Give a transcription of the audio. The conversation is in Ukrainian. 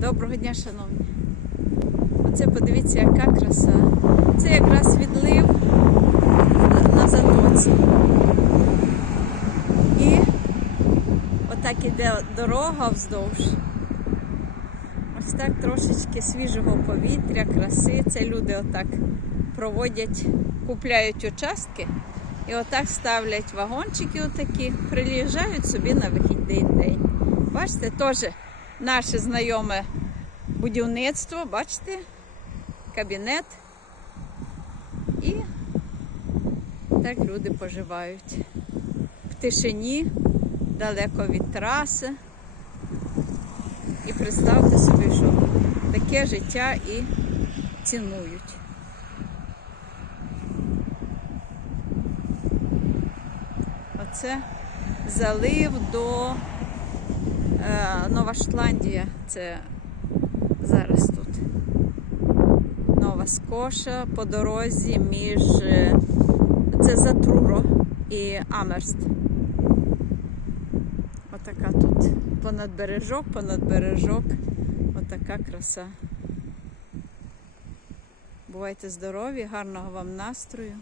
Доброго дня, шановні. Оце подивіться, яка краса. Це якраз відлив на затоці. І отак іде дорога вздовж. Ось так трошечки свіжого повітря, краси. Це люди отак проводять, купляють участки і отак ставлять вагончики, отакі, приїжджають собі на вихідний день. Бачите, теж наше знайоме будівництво, бачите, кабінет. І так люди поживають в тишині, далеко від траси. І представте собі, що таке життя і цінують. Оце залив до Нова Шотландія. Це зараз тут. Нова Скоша по дорозі між е, це Затруро і Амерст. Отака тут понад бережок, понад бережок. Отака краса. Бувайте здорові, гарного вам настрою.